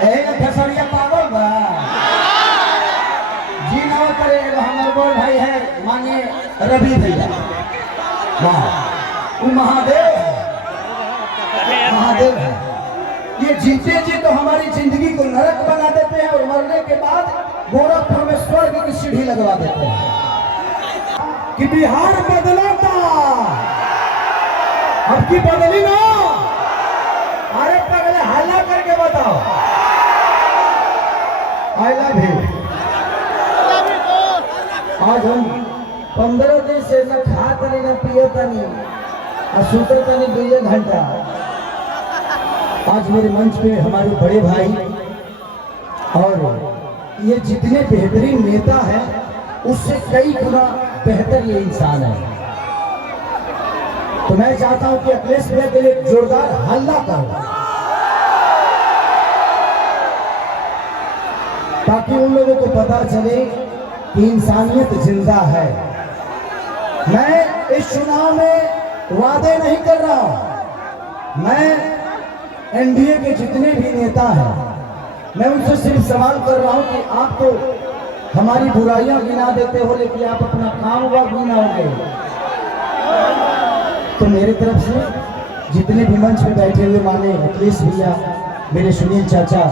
खेसरिया पागल बा जी ना करे। हमारे बोल भाई है मानिए रवि भैया, वो महादेव महादेव है। ये जीते जी तो हमारी जिंदगी को नरक बना देते हैं और मरने के बाद गोरखपुर में स्वर्ग की सीढ़ी लगवा देते हैं कि बिहार बदला था, अब की बदली ना। अरे पगले हल्ला करके बताओ आई लव यू। आज हम 15 दिन से न खाता नहीं न पियता नहीं और सुतता नहीं 2 घंटा। आज मेरे मंच पे हमारे बड़े भाई और ये जितने बेहतरीन नेता हैं उससे कई गुना बेहतर ये इंसान है। तो मैं चाहता हूं कि अखिलेश भैया के लिए जोरदार हल्ला करो ताकि उन लोगों को पता चले कि इंसानियत जिंदा है। मैं इस चुनाव में वादे नहीं कर रहा हूं। मैं एनडीए के जितने भी नेता हैं मैं उनसे सिर्फ सवाल कर रहा हूं कि आप तो हमारी बुराइयां गिना देते हो लेकिन आप अपना काम वक्त गिनाओगे। तो मेरी तरफ से जितने भी मंच पे बैठे हुए माने अखिलेश भैया, मेरे सुनील चाचा,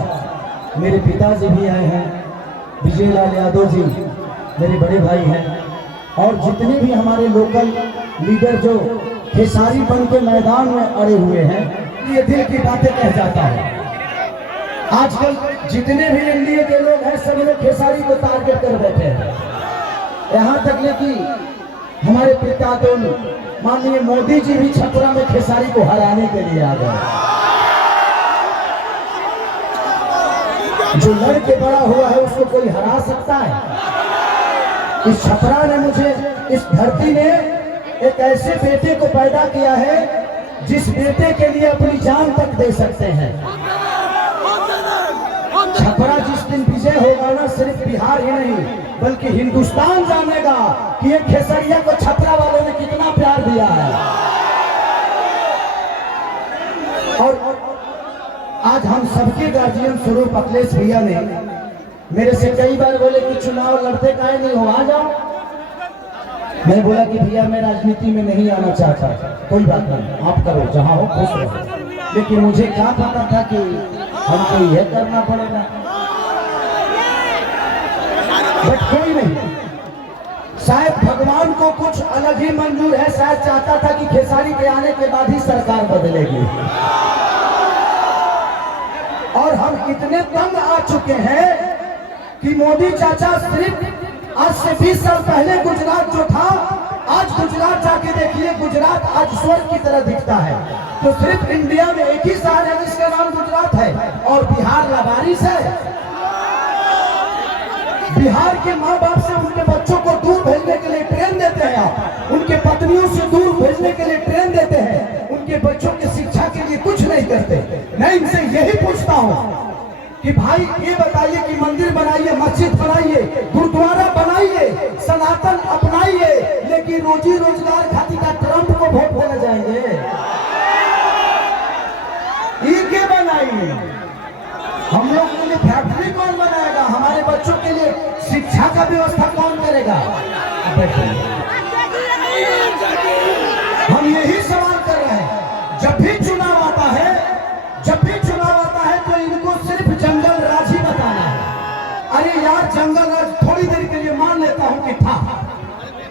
मेरे पिताजी भी आए हैं, विजय लाल यादव जी मेरे बड़े भाई हैं, और जितने भी हमारे लोकल लीडर जो खेसारी बन के मैदान में अड़े हुए हैं, ये दिल की बातें कह जाता है। आजकल जितने भी एनडीए के लोग हैं सब लोग खेसारी को टारगेट कर बैठे हैं। यहाँ तक ले कि हमारे पिता तो माननीय मोदी जी भी छपरा में खेसारी को हराने के लिए आ गए। जो लड़के बड़ा हुआ है उसको कोई हरा सकता है? इस छपरा ने मुझे, इस धरती ने एक ऐसे बेटे को पैदा किया है जिस बेटे के लिए अपनी जान तक दे सकते हैं। छपरा जिस दिन विजय होगा ना, सिर्फ बिहार ही नहीं बल्कि हिंदुस्तान जानेगा कि ये खेसरिया को छपरा वालों ने कितना प्यार दिया है। और आज हम सबके गार्जियन स्वरूप अखिलेश भैया ने मेरे से कई बार बोले कि चुनाव लड़ते काहे नहीं हो, आ जाओ। मैं बोला कि भैया मैं राजनीति में नहीं आना चाहता। कोई बात नहीं, आप करो, जहां हो खुश रहो। लेकिन मुझे क्या पता था कि हमको यह करना पड़ेगा। बट कोई नहीं, शायद भगवान को कुछ अलग ही मंजूर है। शायद चाहता था कि खेसारी के आने के बाद ही सरकार बदलेगी। और हम इतने तंग आ चुके हैं कि मोदी चाचा सिर्फ आज से 20 साल पहले गुजरात जो था, आज गुजरात जाके देखिए, गुजरात आज स्वर्ग की तरह दिखता है। तो सिर्फ इंडिया में एक ही शहर है जिसका नाम गुजरात है और बिहार लावारिस है। बिहार के माँ बाप से उनके बच्चों को दूर भेजने के लिए ट्रेन देते हैं आप, उनके पत्नियों से दूर भेजने के लिए ट्रेन देते हैं, उनके बच्चों की शिक्षा के लिए कुछ नहीं करते। मैं इनसे यही पूछता हूँ कि भाई ये बताइए कि मंदिर बनाइए, मस्जिद बनाइए, गुरुद्वारा बनाइए, सनातन अपनाइए, लेकिन रोजी रोजगार खातिर का ट्रंप को वोट देने जाएंगे? ये क्या बनाइए? हम लोग के लिए फैक्ट्री कौन बनाएगा? हमारे बच्चों के लिए शिक्षा का व्यवस्था कौन करेगा? हम यही सवाल कर रहे हैं। जब भी चुनाव आता है, तो इनको सिर्फ जंगल राज ही बताना है। अरे यार, जंगल राज थोड़ी देर के लिए मान लेता हूं कि था,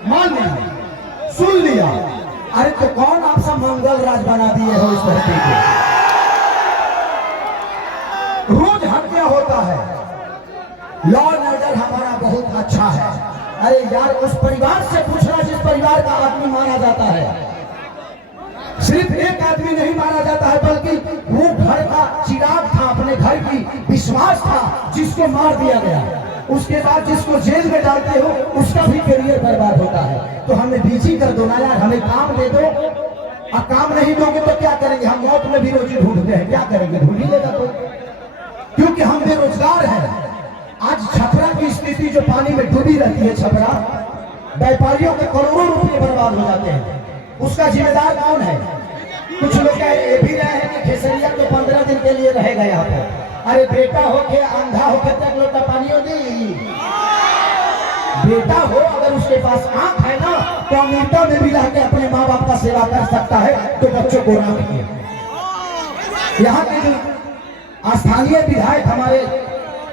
मान लिया, सुन लिया। अरे तो कौन आप सब मंगल राज बना दिए हो इस धरती को? रोज हत्या होता है। लॉ एंड ऑर्डर हमारा बहुत अच्छा है। अरे यार, उस परिवार से पूछना जिस परिवार का आदमी माना जाता है। सिर्फ एक आदमी नहीं माना जाता है बल्कि वो घर का चिराग था, अपने घर की विश्वास था, जिसको मार दिया गया। उसके बाद जिसको जेल में डालते हो उसका भी करियर बर्बाद होता है। तो हमें बीजी कर दो ना यार, हमें काम दे दो। अब काम नहीं दोगे तो क्या करेंगे? हम मौत में भी रोजी ढूंढते हैं, क्या करेंगे? ढूंढ ही लेगा कोई, क्योंकि हम बेरोजगार हैं। आज छपरा की स्थिति जो पानी में डूबी रहती है, छपरा व्यापारियों के करोड़ों रुपए बर्बाद हो जाते हैं, उसका जिम्मेदार कौन है? कुछ लोग ये भी रहे हैं कि खेसरिया तो 15 दिन के लिए रहेगा यहाँ पर। अरे बेटा हो के अंधा हो के तक लोटा पानी दी। बेटा हो अगर उसके पास आंख है ना तो अमेरिका में भी लाके अपने माँ बाप का सेवा कर सकता है, तो बच्चों को ना करिए। यहाँ के जो स्थानीय विधायक हमारे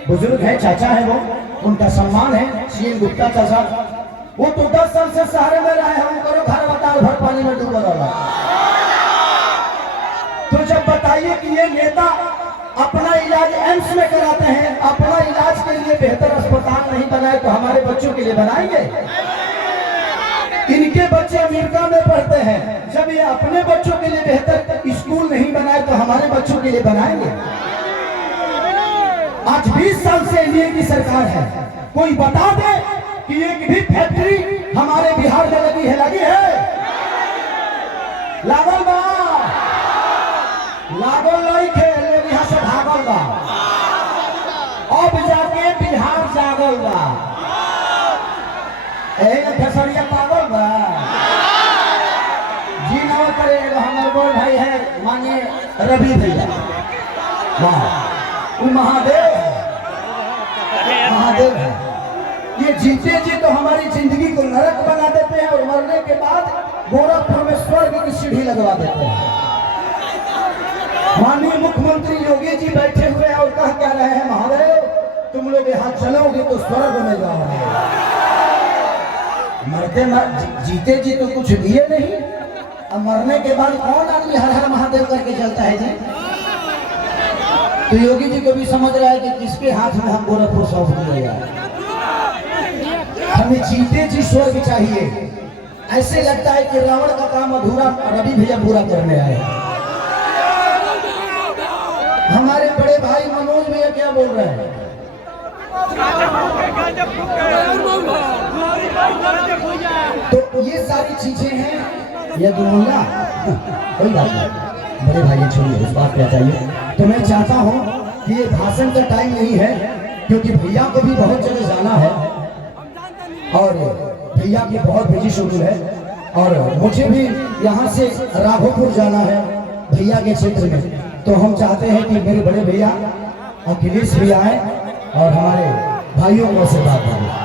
बुजुर्ग हैं, चाचा है, वो उनका सम्मान है, सीएन गुप्ता चाचा, वो तो 10 साल से शहर में रहे, हम करो घर बताओ भर पानी में डूबा रहा। तो जब बताइए कि ये नेता अपना इलाज एम्स में कराते हैं, अपना इलाज के लिए बेहतर अस्पताल नहीं बनाए तो हमारे बच्चों के लिए बनाएंगे? इनके बच्चे अमेरिका में पढ़ते हैं, जब ये अपने बच्चों के लिए बेहतर स्कूल नहीं बनाए तो हमारे बच्चों के लिए बनाएंगे? आज 20 साल से एनडीए की सरकार है, कोई बता दे कि एक भी फैक्ट्री हमारे बिहार में लगी है? लगी है? लागल बा, लागल नहीं थे, लोग यहाँ से भागल बा, अब जाके बिहार जागल बा। खेसरिया पागल बा जी ना करे। हमारे बड़ भाई है मानिए रवि भैया, वो महादेव महादेव है। ये जीते जी तो हमारी जिंदगी को नरक बना देते हैं और मरने के बाद गोरखपुर में स्वर्ग की सीढ़ी लगवा देते हैं। माननीय मुख्यमंत्री योगी जी बैठे हुए और कह क्या रहे हैं, महादेव तुम लोग यहाँ चलोगे तो स्वर्ग में जाओगे। मरते जीते जी तो कुछ दिए नहीं, अब मरने के बाद कौन आदमी हर हर महादेव करके चलता है जी? तो योगी जी को भी समझ रहा है कि किसके हाथ में हम गोरखपुर सौंप दिया। हमें जीते जी स्वर्ग चाहिए। ऐसे लगता है कि रावण का काम अधूरा रवि भैया पूरा करने आए। हमारे बड़े भाई मनोज भैया क्या बोल रहे हैं? तो ये सारी चीजें हैं। ये दुनिया कोई बात नहीं, बड़े भाई छोड़िए, उस बात क्या चाहिए। तो मैं चाहता हूँ कि ये भाषण का टाइम नहीं है, क्योंकि भैया को भी बहुत जगह जाना है और भैया की बहुत बिजी शेड्यूल है, और मुझे भी यहाँ से राघोपुर जाना है भैया के क्षेत्र में। तो हम चाहते हैं कि मेरे बड़े भैया अखिलेश भी आए और हमारे भाइयों को आशीर्वाद दें।